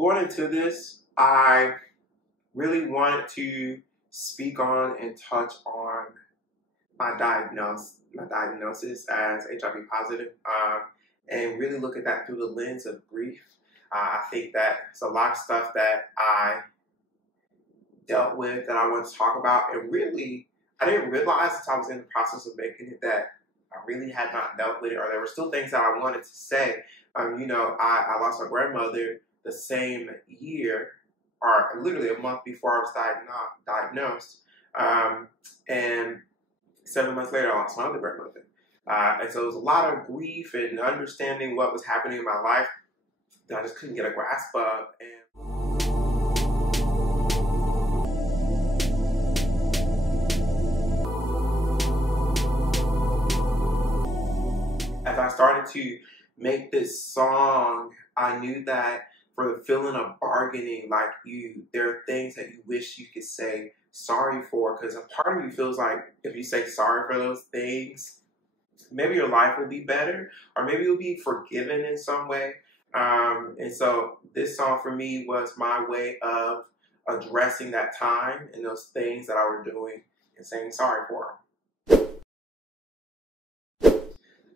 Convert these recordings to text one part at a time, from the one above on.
going into this, I really wanted to speak on and touch on my diagnosis as HIV positive, and really look at that through the lens of grief. I think that it's a lot of stuff that I dealt with that I want to talk about, and really, I didn't realize until I was in the process of making it that I really had not dealt with it, or there were still things that I wanted to say. I lost my grandmother the same year, or literally a month before I was diagnosed. And 7 months later, I lost my other grandmother. And so it was a lot of grief and understanding what was happening in my life that I just couldn't get a grasp of. As I started to make this song, I knew that for the feeling of bargaining, like there are things that you wish you could say sorry for, because a part of you feels like if you say sorry for those things, maybe your life will be better, or maybe you'll be forgiven in some way. And so this song for me was my way of addressing that time and those things that I was doing and saying sorry for them.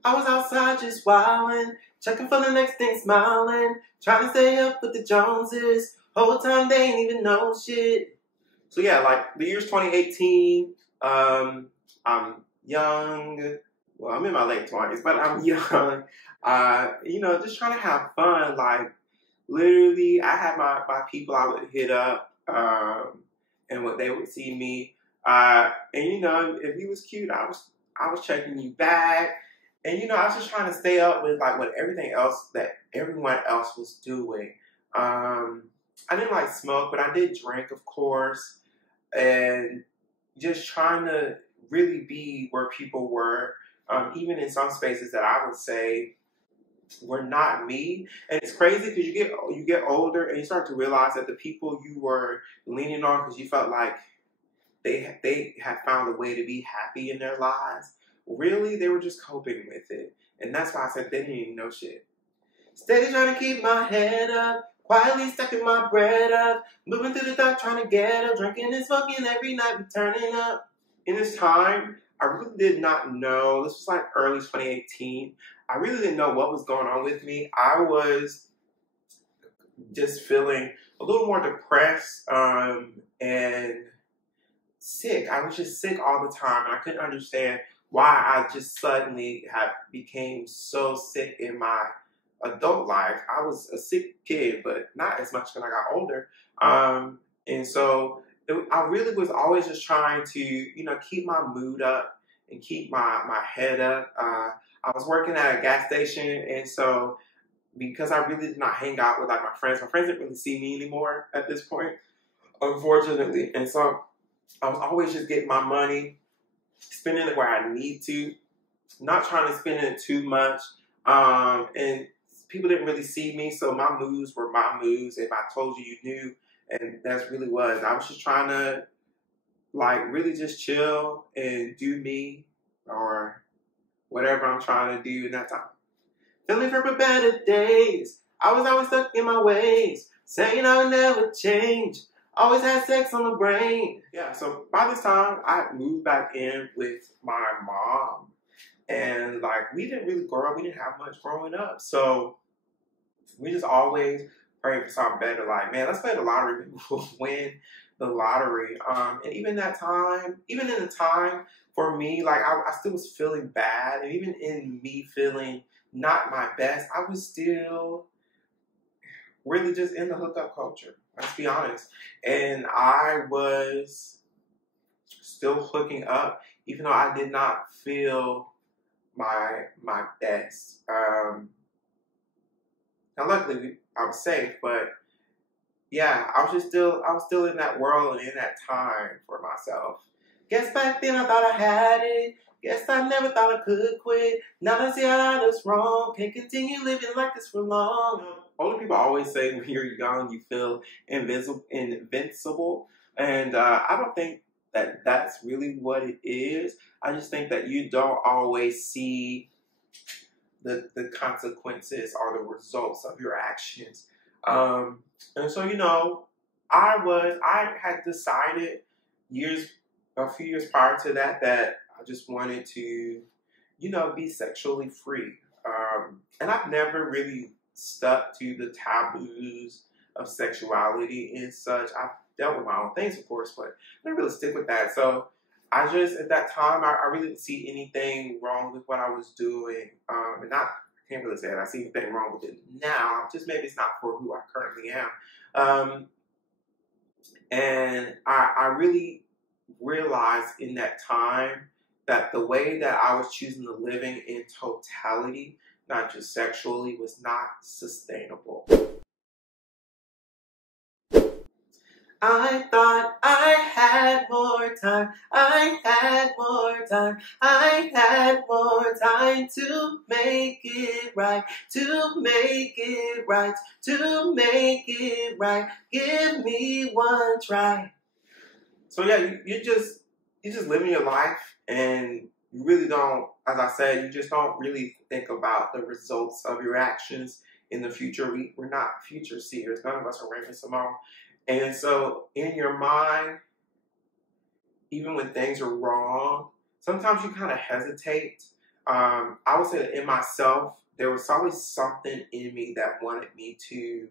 I was outside just wildin', checking for the next thing, smiling, trying to stay up with the Joneses. Whole time they ain't even know shit. So yeah, like the year's 2018. I'm young. Well, I'm in my late 20s, but I'm young. Just trying to have fun. Like literally, I had my people I would hit up, and what they would see me. If you was cute, I was checking you back. And, I was just trying to stay up with, like, what everything else that everyone else was doing. I didn't, like, smoke, but I did drink, of course. And just trying to really be where people were, even in some spaces that I would say were not me. And it's crazy because you get older and you start to realize that the people you were leaning on because you felt like they had found a way to be happy in their lives, really, they were just coping with it. And that's why I said they didn't even know shit. Steady trying to keep my head up, quietly stacking my bread up, moving through the dark trying to get up, drinking and smoking every night, we turning up. In this time, I really did not know, this was like early 2018, I really didn't know what was going on with me. I was just feeling a little more depressed and sick. I was just sick all the time, and I couldn't understand why I just suddenly became so sick in my adult life. I was a sick kid, but not as much when I got older. And so I really was always just trying to, keep my mood up and keep my head up. I was working at a gas station, and so because I really did not hang out with like my friends didn't really see me anymore at this point, unfortunately. And so I was always just getting my money, spending it where I need to, not trying to spend it too much. And people didn't really see me, so my moves were my moves. If I told you, you knew, and that's really was. I was just trying to, like, really just chill and do me, or whatever I'm trying to do in that time. Feeling for better days. I was always stuck in my ways, saying I would never change. Always had sex on the brain. Yeah, so by this time, I moved back in with my mom. And, like, we didn't really grow up. We didn't have much growing up. So we just always prayed for something better. Like, man, let's play the lottery. We'll win the lottery. And even in the time, for me, like, I still was feeling bad. And even in me feeling not my best, I was still really just in the hookup culture. Let's be honest. And I was still hooking up, even though I did not feel my best. Now, luckily, I was safe, but yeah, I was still in that world and in that time for myself. Guess back then I thought I had it. Guess I never thought I could quit. Now I see how I was wrong. Can't continue living like this for long. Older people always say when you're young, you feel invincible. And I don't think that that's really what it is. I just think that you don't always see the consequences or the results of your actions. And so, I had decided a few years prior to that, that I just wanted to, be sexually free. And I've never really stuck to the taboos of sexuality and such. I've dealt with my own things, of course, but I didn't really stick with that. So I just, at that time, I really didn't see anything wrong with what I was doing. I can't really say that I see anything wrong with it now. Just maybe it's not for who I currently am. And I really realized in that time that the way that I was choosing to living in totality, not just sexually, was not sustainable. I thought I had more time. I had more time. I had more time to make it right. To make it right. To make it right. Give me one try. So yeah, you're just living your life, and you really don't, as I said, you just don't really think about the results of your actions in the future. We're not future seers. None of us are Raven Simone. And so in your mind, even when things are wrong, sometimes you kind of hesitate. I would say that in myself, there was always something in me that wanted me to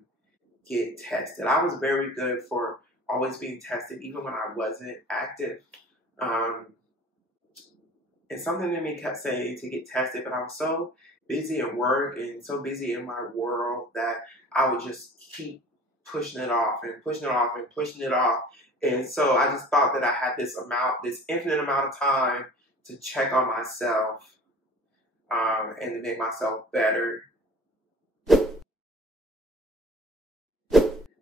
get tested. I was very good for always being tested, even when I wasn't active. And something in me kept saying to get tested, but I was so busy at work and so busy in my world that I would just keep pushing it off and pushing it off and pushing it off. And so I just thought that I had this infinite amount of time to check on myself and to make myself better.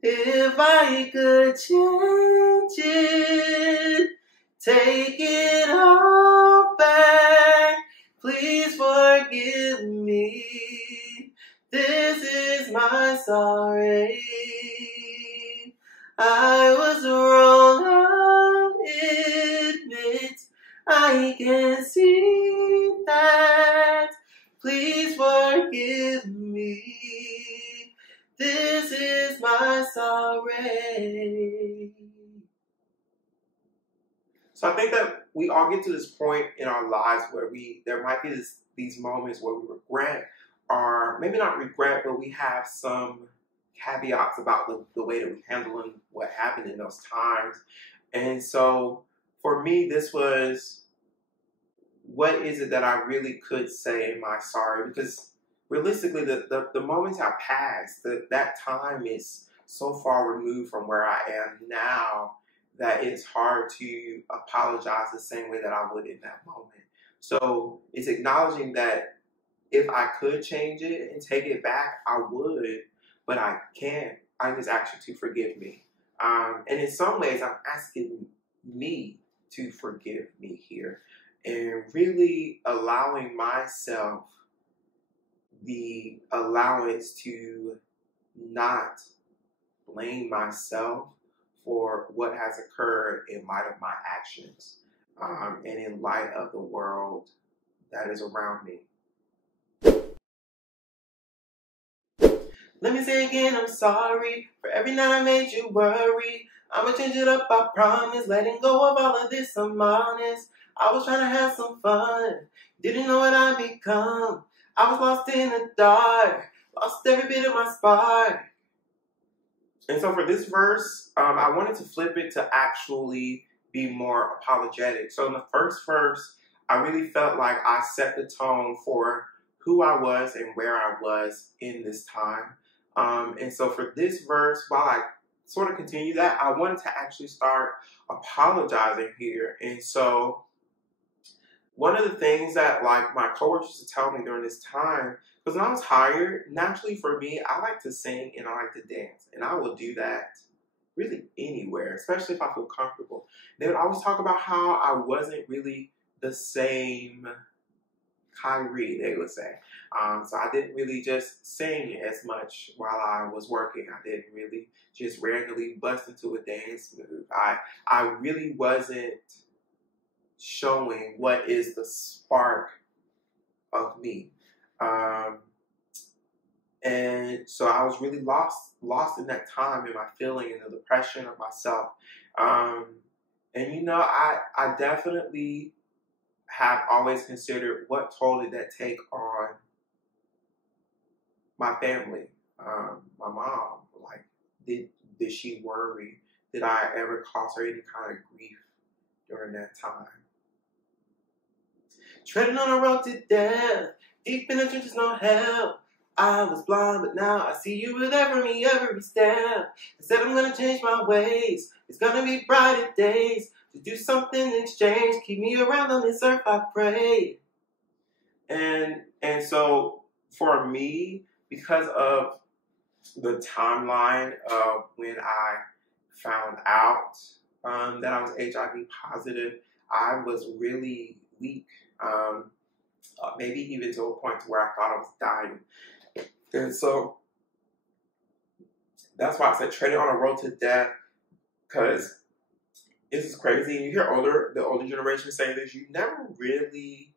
If I could change it, take it all back, please forgive me. This is my sorry. I was wrong, I'll admit. I can see that. Please forgive me. This is my sorry. So I think that we all get to this point in our lives where there might be these moments where we regret, or maybe not regret, but we have some caveats about the way that we handle what happened in those times. And so for me, this was, what is it that I really could say in my sorry? Because realistically, the moments have passed. That time is so far removed from where I am now that it's hard to apologize the same way that I would in that moment. So it's acknowledging that if I could change it and take it back, I would, but I can't. I just ask you to forgive me. And in some ways, I'm asking me to forgive me here, and really allowing myself the allowance to not blame myself for what has occurred in light of my actions, and in light of the world that is around me. Let me say again, I'm sorry for every night I made you worry. I'ma change it up, I promise. Letting go of all of this, I'm honest. I was trying to have some fun, didn't know what I'd become. I was lost in the dark, lost every bit of my spark. And so for this verse, I wanted to flip it to actually be more apologetic. So in the first verse, I really felt like I set the tone for who I was and where I was in this time. And so for this verse, while I sort of continue that, I wanted to actually start apologizing here. And so one of the things that like my coworkers used to tell me during this time, because when I was hired, naturally for me, I like to sing and I like to dance. And I will do that really anywhere, especially if I feel comfortable. They would always talk about how I wasn't really the same Kyrie, they would say. So I didn't really just sing as much while I was working. I didn't really just randomly bust into a dance move. I really wasn't showing what is the spark of me. And so I was really lost in that time in my feeling and the depression of myself. Um, and you know, I definitely have always considered what toll did that take on my family, my mom. Like, did she worry? Did I ever cause her any kind of grief during that time? Treading on a road to death, deep in the trenches, no help. I was blind, but now I see you with every step. I said I'm gonna change my ways. It's gonna be brighter days. To do something in exchange, keep me around on this earth, I pray. And so for me, because of the timeline of when I found out that I was HIV positive, I was really weak. Maybe even to a point to where I thought I was dying. And so that's why I said treading on a road to death, because this is crazy. And you hear the older generation say this, you never really,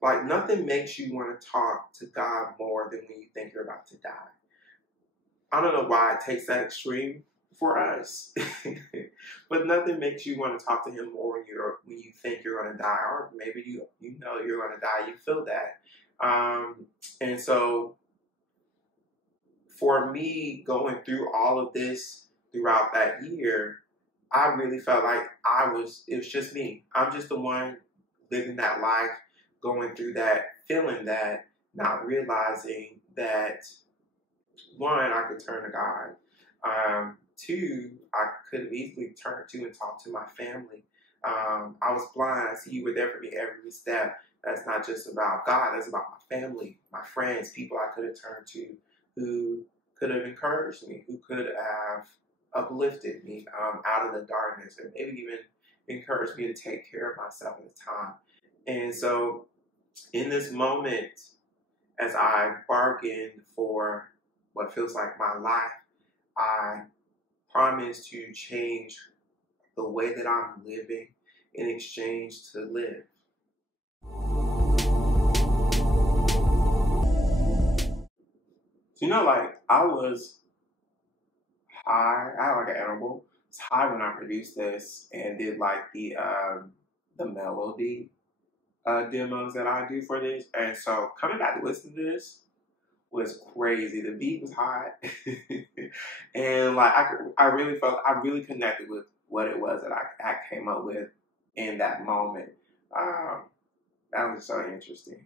like, nothing makes you want to talk to God more than when you think you're about to die. I don't know why it takes that extreme for us, but nothing makes you want to talk to Him more when you think you're going to die, or maybe you know you're going to die. You feel that, and so for me, going through all of this throughout that year, I really felt like it was just me. I'm just the one living that life, going through that, feeling that, not realizing that, one, I could turn to God. Two, I could have easily turned to and talked to my family. I was blind. I see you were there for me every step. That's not just about God. That's about my family, my friends, people I could have turned to who could have encouraged me, who could have uplifted me out of the darkness, and maybe even encouraged me to take care of myself at the time. And so in this moment, as I bargained for what feels like my life, I promise to change the way that I'm living in exchange to live. So, you know, like, I was high. I had like an animal. I was high when I produced this and did like the melody demos that I do for this. And so coming back to listen to this was crazy. The beat was hot, and like I really connected with what it was that I came up with in that moment. That was so interesting.